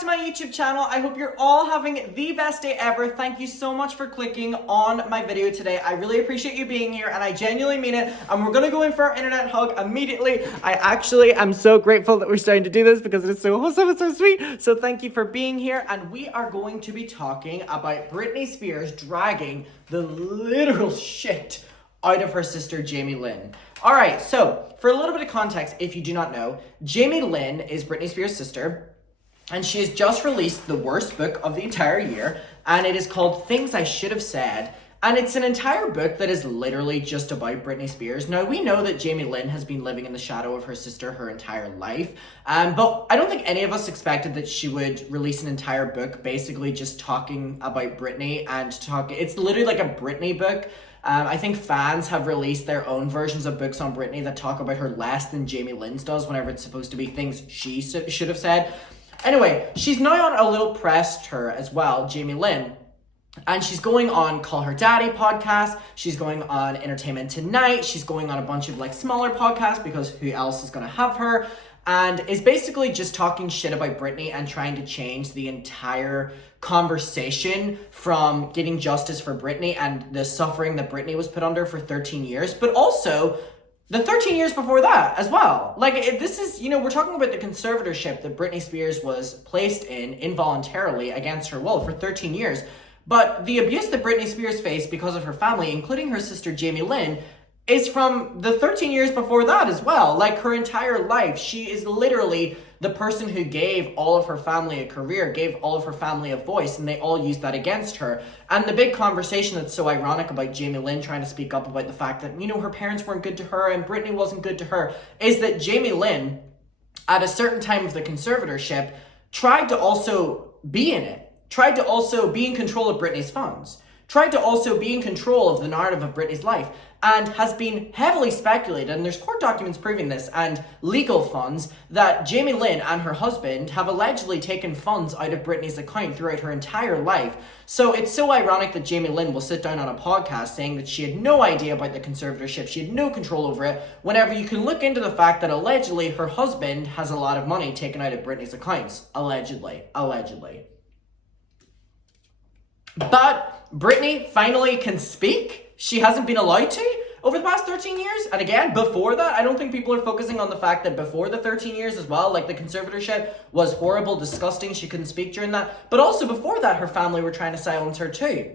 to my YouTube channel. I hope you're all having the best day ever. Thank you so much for clicking on my video today. I really appreciate you being here, and I genuinely mean it. And we're gonna go in for our internet hug immediately. I actually am so grateful that we're starting to do this because it is so awesome and so sweet. So thank you for being here, and we are going to be talking about Britney Spears dragging the literal shit out of her sister Jamie Lynn. All right, so for a little bit of context, if you do not know, Jamie Lynn is Britney Spears' sister, and she has just released the worst book of the entire year, and it is called Things I Should Have Said, and it's an entire book that is literally just about Britney Spears. Now, we know that Jamie Lynn has been living in the shadow of her sister her entire life, but I don't think any of us expected that she would release an entire book basically just talking about Britney and it's literally like a Britney book. I think fans have released their own versions of books on Britney that talk about her less than Jamie Lynn's does whenever it's supposed to be things she should have said. Anyway, she's now on a little press tour as well, Jamie Lynn. And she's going on Call Her Daddy podcast. She's going on Entertainment Tonight. She's going on a bunch of like smaller podcasts because who else is going to have her? And is basically just talking shit about Britney and trying to change the entire conversation from getting justice for Britney and the suffering that Britney was put under for 13 years, but also the 13 years before that as well. Like, this is, we're talking about the conservatorship that Britney Spears was placed in involuntarily against her will for 13 years. But the abuse that Britney Spears faced because of her family, including her sister Jamie Lynn, is from the 13 years before that as well. Like, her entire life, she is literally the person who gave all of her family a career, gave all of her family a voice, and they all used that against her. And the big conversation that's so ironic about Jamie Lynn trying to speak up about the fact that, her parents weren't good to her and Britney wasn't good to her, is that Jamie Lynn, at a certain time of the conservatorship, tried to also be in it, tried to also be in control of Britney's funds, tried to also be in control of the narrative of Britney's life, and has been heavily speculated, and there's court documents proving this, and legal funds, that Jamie Lynn and her husband have allegedly taken funds out of Britney's account throughout her entire life. So it's so ironic that Jamie Lynn will sit down on a podcast saying that she had no idea about the conservatorship, she had no control over it, whenever you can look into the fact that allegedly her husband has a lot of money taken out of Britney's accounts. Allegedly. But Britney finally can speak. She hasn't been allowed to over the past 13 years. And again, before that, I don't think people are focusing on the fact that before the 13 years as well, like the conservatorship was horrible, disgusting. She couldn't speak during that. But also before that, her family were trying to silence her too.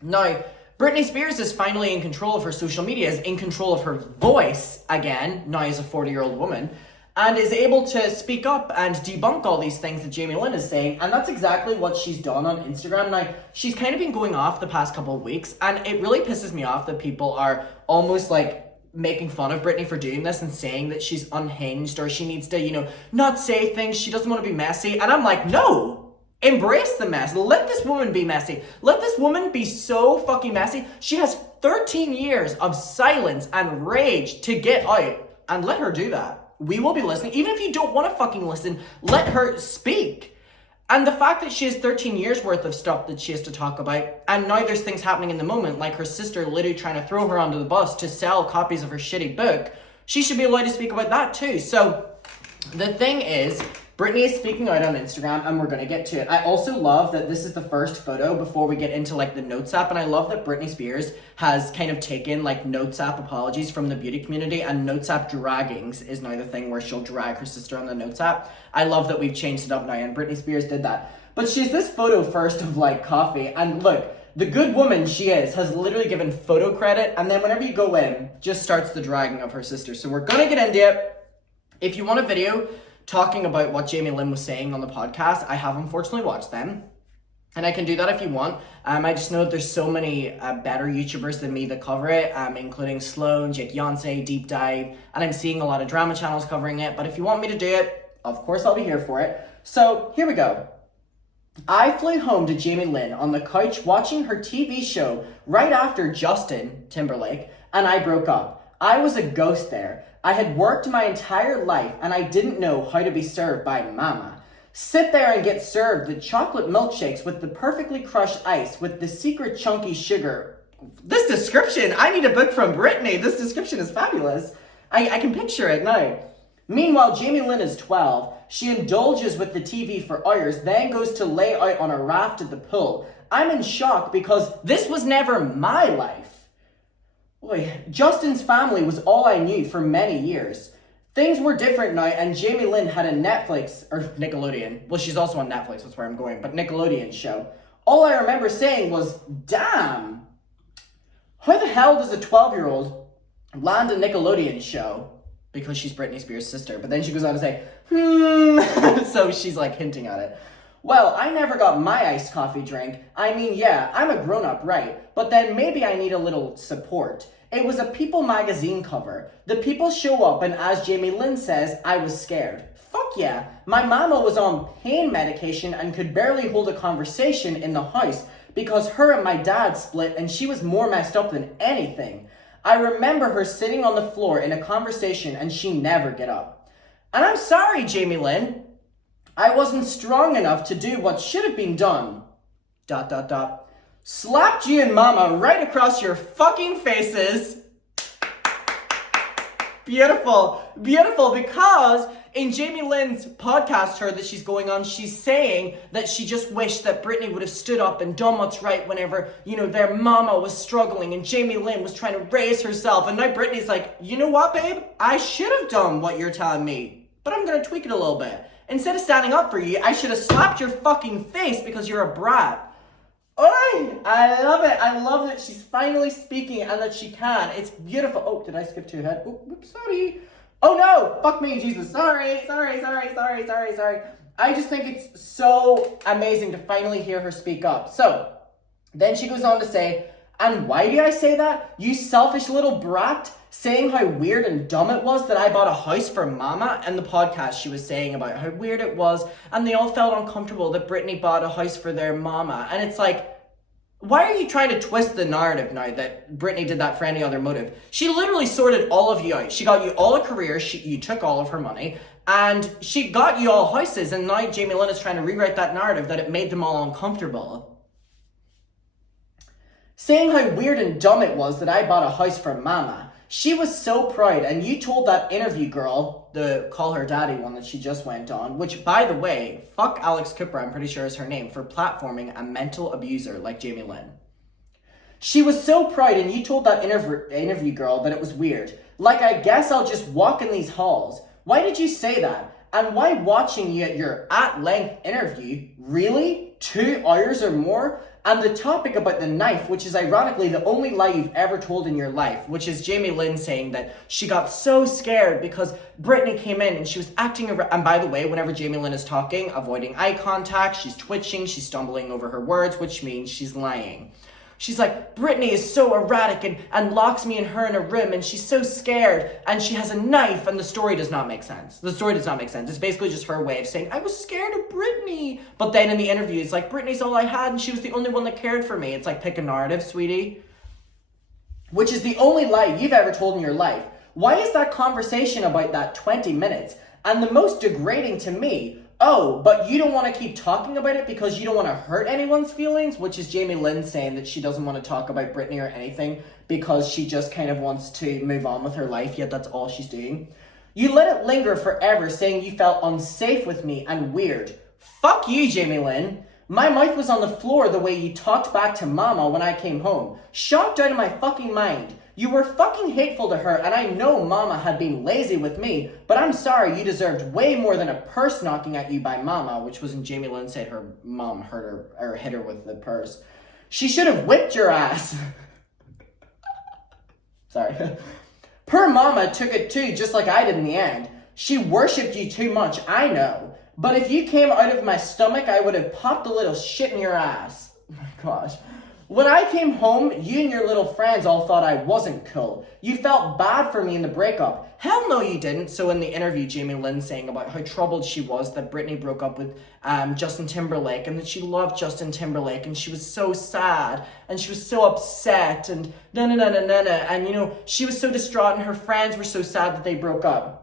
Now, Britney Spears is finally in control of her social media, is in control of her voice again, now as a 40-year-old woman, and is able to speak up and debunk all these things that Jamie Lynn is saying, and that's exactly what she's done on Instagram. Now, she's kind of been going off the past couple of weeks, and it really pisses me off that people are almost like making fun of Britney for doing this and saying that she's unhinged or she needs to, not say things, she doesn't want to be messy, and I'm like, no! Embrace the mess. Let this woman be messy. Let this woman be so fucking messy. She has 13 years of silence and rage to get out, and let her do that. We will be listening. Even if you don't want to fucking listen, let her speak. And the fact that she has 13 years worth of stuff that she has to talk about, and now there's things happening in the moment, like her sister literally trying to throw her under the bus to sell copies of her shitty book, she should be allowed to speak about that too. So the thing is, Britney is speaking out on Instagram, and we're going to get to it. I also love that this is the first photo before we get into like the Notes app, and I love that Britney Spears has kind of taken like Notes app apologies from the beauty community, and Notes app draggings is now the thing where she'll drag her sister on the Notes app. I love that we've changed it up now, and Britney Spears did that. But she's this photo first of like coffee, and look, the good woman she is has literally given photo credit, and then whenever you go in, just starts the dragging of her sister. So we're going to get into it. If you want a video talking about what Jamie Lynn was saying on the podcast, I have unfortunately watched them, and I can do that if you want. I just know that there's so many better YouTubers than me that cover it, including Sloan, Jake Yonsei, Deep Dive, and I'm seeing a lot of drama channels covering it, but if you want me to do it, of course I'll be here for it. So here we go. I flew home to Jamie Lynn on the couch watching her TV show right after Justin Timberlake and I broke up. I was a ghost there. I had worked my entire life and I didn't know how to be served by mama. Sit there and get served the chocolate milkshakes with the perfectly crushed ice with the secret chunky sugar. This description, I need a book from Britney. This description is fabulous. I can picture it now. Meanwhile, Jamie Lynn is 12. She indulges with the TV for hours, then goes to lay out on a raft at the pool. I'm in shock because this was never my life. Boy, Justin's family was all I knew for many years. Things were different now, and Jamie Lynn had a Netflix, or Nickelodeon, well, she's also on Netflix, that's where I'm going, but Nickelodeon show. All I remember saying was, damn, how the hell does a 12-year-old land a Nickelodeon show? Because she's Britney Spears' sister, but then she goes on to say, so she's like hinting at it. Well, I never got my iced coffee drink. I mean, yeah, I'm a grown-up, right? But then maybe I need a little support. It was a People magazine cover. The people show up, and as Jamie Lynn says, I was scared. Fuck yeah. My mama was on pain medication and could barely hold a conversation in the house because her and my dad split and she was more messed up than anything. I remember her sitting on the floor in a conversation and she never get up. And I'm sorry, Jamie Lynn. I wasn't strong enough to do what should have been done. ... Slapped you and mama right across your fucking faces. Beautiful. Beautiful, because in Jamie Lynn's podcast her that she's going on, she's saying that she just wished that Britney would have stood up and done what's right whenever, their mama was struggling and Jamie Lynn was trying to raise herself. And now Britney's like, you know what, babe? I should have done what you're telling me, but I'm going to tweak it a little bit. Instead of standing up for you, I should have slapped your fucking face because you're a brat. Oi! I love it. I love that she's finally speaking and that she can. It's beautiful. Oh, did I skip too ahead? Oh, whoops, sorry. Oh no! Fuck me, Jesus. Sorry. I just think it's so amazing to finally hear her speak up. So, then she goes on to say, and why do I say that? You selfish little brat, saying how weird and dumb it was that I bought a house for mama. And the podcast she was saying about how weird it was, and they all felt uncomfortable that Britney bought a house for their mama. And it's like, why are you trying to twist the narrative now that Britney did that for any other motive? She literally sorted all of you out. She got you all a career, you took all of her money, and she got you all houses, and now Jamie Lynn is trying to rewrite that narrative that it made them all uncomfortable. Saying how weird and dumb it was that I bought a house for mama. She was so proud, and you told that interview girl, the Call Her Daddy one that she just went on, which, by the way, fuck Alex Cooper, I'm pretty sure is her name, for platforming a mental abuser like Jamie Lynn. She was so proud, and you told that interview girl that it was weird. Like, I guess I'll just walk in these halls. Why did you say that? And why watching you at your at-length interview? Really? 2 hours or more? And the topic about the knife, which is ironically the only lie you've ever told in your life, which is Jamie Lynn saying that she got so scared because Britney came in and she was acting around. And by the way, whenever Jamie Lynn is talking, avoiding eye contact, she's twitching, she's stumbling over her words, which means she's lying. She's like, Britney is so erratic and locks me and her in a room and she's so scared and she has a knife, and the story does not make sense. The story does not make sense. It's basically just her way of saying, I was scared of Britney. But then in the interview, it's like, Britney's all I had and she was the only one that cared for me. It's like, pick a narrative, sweetie. Which is the only lie you've ever told in your life. Why is that conversation about that 20 minutes? And the most degrading to me, oh, but you don't want to keep talking about it because you don't want to hurt anyone's feelings, which is Jamie Lynn saying that she doesn't want to talk about Britney or anything because she just kind of wants to move on with her life, yet that's all she's doing. You let it linger forever, saying you felt unsafe with me and weird. Fuck you, Jamie Lynn. My mouth was on the floor the way you talked back to mama when I came home. Shocked out of my fucking mind. You were fucking hateful to her, and I know mama had been lazy with me, but I'm sorry, you deserved way more than a purse knocking at you by mama, which was when Jamie Lynn said her mom hurt her, or hit her with the purse. She should have whipped your ass. Sorry. Per mama took it too, just like I did in the end. She worshipped you too much, I know. But if you came out of my stomach, I would have popped a little shit in your ass. Oh my gosh. When I came home, you and your little friends all thought I wasn't cool. You felt bad for me in the breakup. Hell no you didn't. So in the interview, Jamie Lynn saying about how troubled she was that Britney broke up with Justin Timberlake and that she loved Justin Timberlake and she was so sad and she was so upset and and she was so distraught and her friends were so sad that they broke up.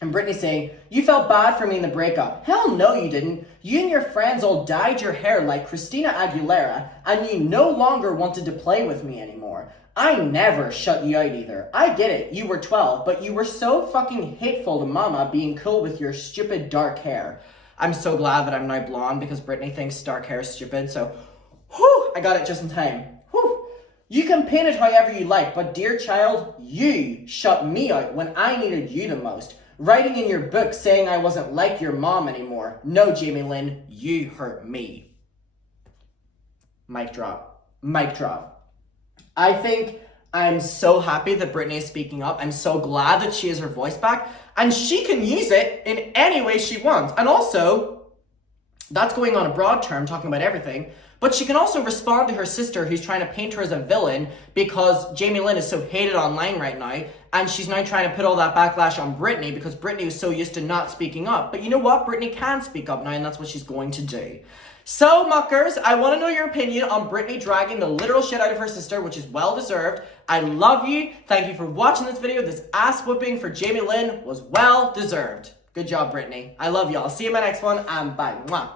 And Britney saying, you felt bad for me in the breakup. Hell no you didn't. You and your friends all dyed your hair like Christina Aguilera and you no longer wanted to play with me anymore. I never shut you out either. I get it, you were 12, but you were so fucking hateful to mama being cool with your stupid dark hair. I'm so glad that I'm now blonde because Britney thinks dark hair is stupid, so whew, I got it just in time. Whew. You can paint it however you like, but dear child, you shut me out when I needed you the most. Writing in your book saying I wasn't like your mom anymore. No, Jamie Lynn, you hurt me. Mic drop. Mic drop. I think I'm so happy that Britney is speaking up. I'm so glad that she has her voice back. And she can use it in any way she wants. And also, that's going on a broad term, talking about everything. But she can also respond to her sister who's trying to paint her as a villain because Jamie Lynn is so hated online right now. And she's now trying to put all that backlash on Britney because Britney was so used to not speaking up. But you know what? Britney can speak up now, and that's what she's going to do. So, muckers, I want to know your opinion on Britney dragging the literal shit out of her sister, which is well-deserved. I love you. Thank you for watching this video. This ass-whooping for Jamie Lynn was well-deserved. Good job, Britney. I love y'all. See you in my next one, and bye. Mwah.